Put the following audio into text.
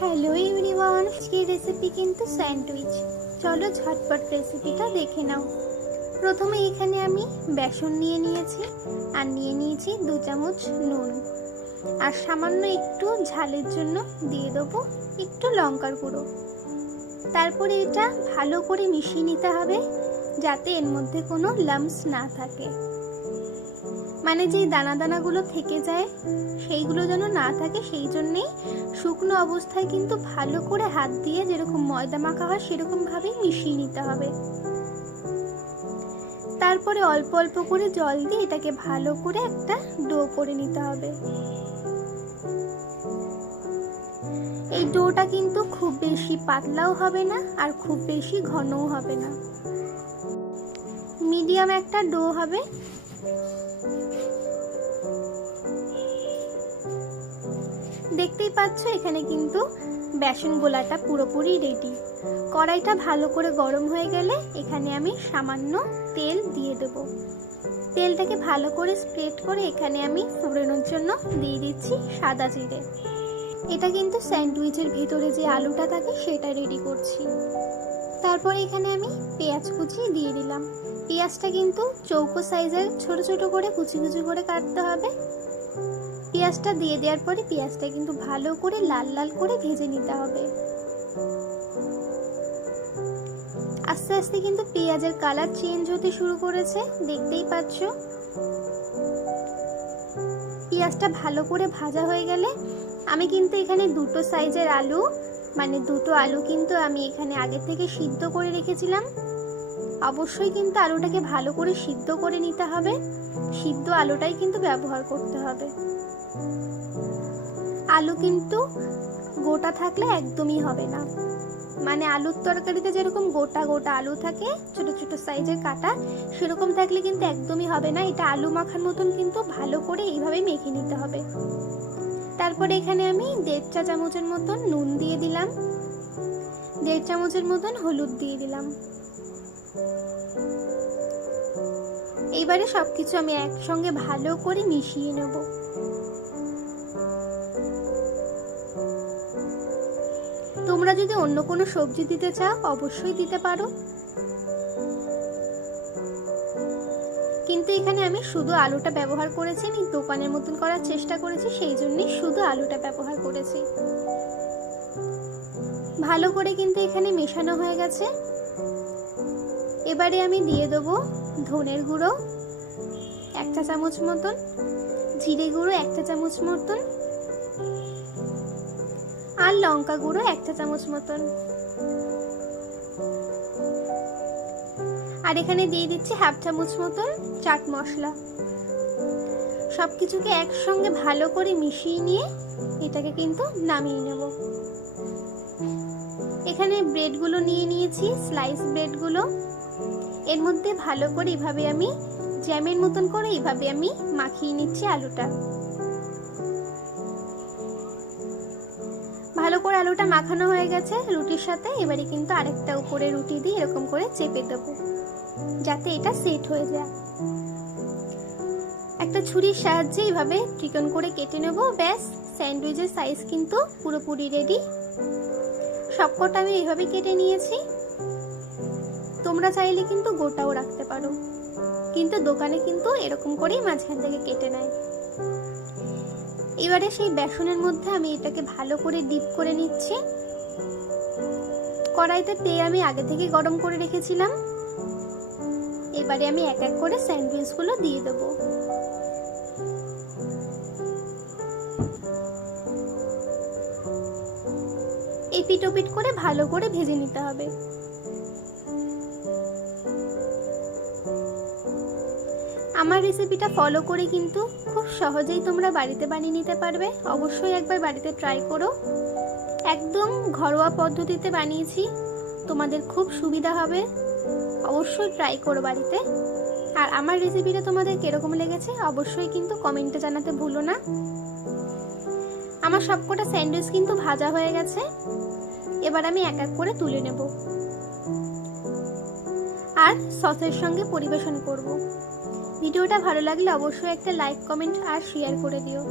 Hello everyone, আজকের recipe কিন্তু sandwich. চলো ঝটপট রেসিপিটা দেখে নাও। প্রথমে এখানে আমি বেসন নিয়ে নিয়েছি আর নিয়ে নিয়েছি 2 চামচ নুন, আর সামান্য একটু ঝালের জন্য দিয়ে দেবো একটু লঙ্কার গুঁড়ো। তারপরে এটা ভালো করে মিশিয়ে নিতে হবে যাতে এর মধ্যে কোনো লাম্পস না থাকে, মানে যেই দানা দানাগুলো থেকে যায় সেইগুলো যেন না থাকে। সেই জন্যেই শুকনো অবস্থায় কিন্তু ভালো করে হাত দিয়ে যেরকম ময়দা মাখা হয় সেরকমভাবেই মিশিয়ে নিতে হবে। তারপরে অল্প অল্প করে জল দিয়ে এটাকে ভালো করে একটা ডো করে নিতে হবে। এই ডোটা কিন্তু খুব বেশি পাতলাও হবে না আর খুব বেশি ঘনও হবে না, মিডিয়াম একটা ডো হবে। দেখতেই পাচ্ছ এখানে কিন্তু বেসন গোলাটা পুরোপুরি রেডি। কড়াইটা ভালো করে গরম হয়ে গেলে এখানে আমি সামান্য তেল দিয়ে দেব। তেলটাকে ভালো করে স্প্রেড করে এখানে আমি ফোড়নের জন্য দিয়ে দিচ্ছি সাদা জিরে। এটা কিন্তু স্যান্ডউইচের ভিতরে যে আলুটা থাকে সেটা রেডি করছি। তারপরে এখানে আমি পেঁয়াজ কুচি দিয়ে দিলাম। পেঁয়াজটা কিন্তু চৌকো সাইজের ছোট ছোট করে কুচি কুচি করে কাটতে হবে। পেঁয়াজটা দিয়ে দেওয়ার পরে পেঁয়াজটা কিন্তু ভালো করে লাল লাল করে ভেজে নিতে হবে। আস্তে আস্তে কিন্তু পেঁয়াজের কালার চেঞ্জ হতে শুরু করেছে, দেখতেই পাচ্ছ। পেঁয়াজটা ভালো করে ভাজা হয়ে গেলে আমি কিন্তু এখানে 2 সাইজের আলু, মানে 2 আলু কিন্তু আমি এখানে আগে থেকে সিদ্ধ করে রেখেছিলাম। অবশ্যই কিন্তু আলুটাকে ভালো করে সিদ্ধ করে নিতে হবে, সিদ্ধ আলুটাই কিন্তু ব্যবহার করতে হবে। আলু কিন্তু গোটা থাকলে একদমই হবে না, মানে আলুর তরকারিতে যেরকম গোটা গোটা আলু থাকে ছোট ছোট সাইজের কাটা, সেরকম থাকলে কিন্তু একদমই হবে না। এটা আলু মাখার মতন কিন্তু ভালো করে এইভাবে মেখে নিতে হবে। তারপরে এখানে আমি 1.5 চা চামচের মতন নুন দিয়ে দিলাম, 1.5 চামচের মতন হলুদ দিয়ে দিলাম। এইবারে সবকিছু আমি একসঙ্গে ভালো করে মিশিয়ে নেব। তোমরা যদি অন্য কোনো সবজি দিতে চাও অবশ্যই দিতে পারো, কিন্তু এখানে আমি শুধু আলুটা ব্যবহার করেছি। আমি দোকানের মতন করার চেষ্টা করেছি, সেই জন্যই শুধু আলুটা ব্যবহার করেছি। ভালো করে কিন্তু এখানে মেশানো হয়ে গেছে। এবারে আমি দিয়ে দেবো ধনের গুঁড়ো 1 চা চামচ মতন, জিরে গুঁড়ো 1 চা চামচ মতন, আর লঙ্কা গুঁড়ো 1 চা চামচ মতন। আর এখানে দিয়ে দিচ্ছি 1/2 চামচ মতন চাট মশলা। সবকিছুকে একসঙ্গে ভালো করে মিশিয়ে নিয়ে এটাকে কিন্তু নামিয়ে নেব। এখানে ব্রেডগুলো নিয়ে নিয়েছি, স্লাইস ব্রেডগুলো। এর মধ্যে ভালো করে এভাবে আমি জ্যামের মতন করে এভাবে আমি মাখিয়ে নিচ্ছি আলুটা। ভালো করে আলুটা মাখানো হয়ে গেছে রুটির সাথে। এবারে কিন্তু আরেকটা উপরে রুটি দিয়ে এরকম করে চেপে দেবো যাতে এটা সেট হয়ে যায়। একটা ছুরির সাহায্যে এইভাবে চিকন করে কেটে নেব। ব্যাস, স্যান্ডউইচের সাইজ কিন্তু পুরোপুরি রেডি। সবকটা আমি এইভাবে কেটে নিয়েছি। তোমরা চাইলে কিন্তু গোটাও রাখতে পারো, কিন্তু দোকানে কিন্তু এরকম করেই মাঝখান থেকে কেটে নেয়। এবারে সেই বেসনের মধ্যে আমি এটাকে ভালো করে ডিপ করে নিচ্ছি। কড়াইতে তেল আমি আগে থেকে গরম করে রেখেছিলাম। এবারে আমি এক এক করে স্যান্ডউইচগুলো দিয়ে দেব। এপিট ওপিট করে ভালো করে ভেজে নিতে হবে। আমার রেসিপিটা ফলো করে কিন্তু খুব সহজেই তোমরা বাড়িতে বানিয়ে নিতে পারবে। অবশ্যই একবার বাড়িতে ট্রাই করো। একদম ঘরোয়া পদ্ধতিতে বানিয়েছি, তোমাদের খুব সুবিধা হবে। অবশ্যই ট্রাই করো বাড়িতে। আর আমার রেসিপিটা তোমাদের কিরকম লেগেছে অবশ্যই কিন্তু কমেন্টে জানাতে ভুলো না। আমার সবকটা স্যান্ডউইচ কিন্তু ভাজা হয়ে গেছে। এবার আমি এক এক করে তুলে নেব আর সসের সঙ্গে পরিবেশন করব। ভিডিওটা ভালো লাগলে অবশ্যই একটা লাইক, কমেন্ট আর শেয়ার করে দিও।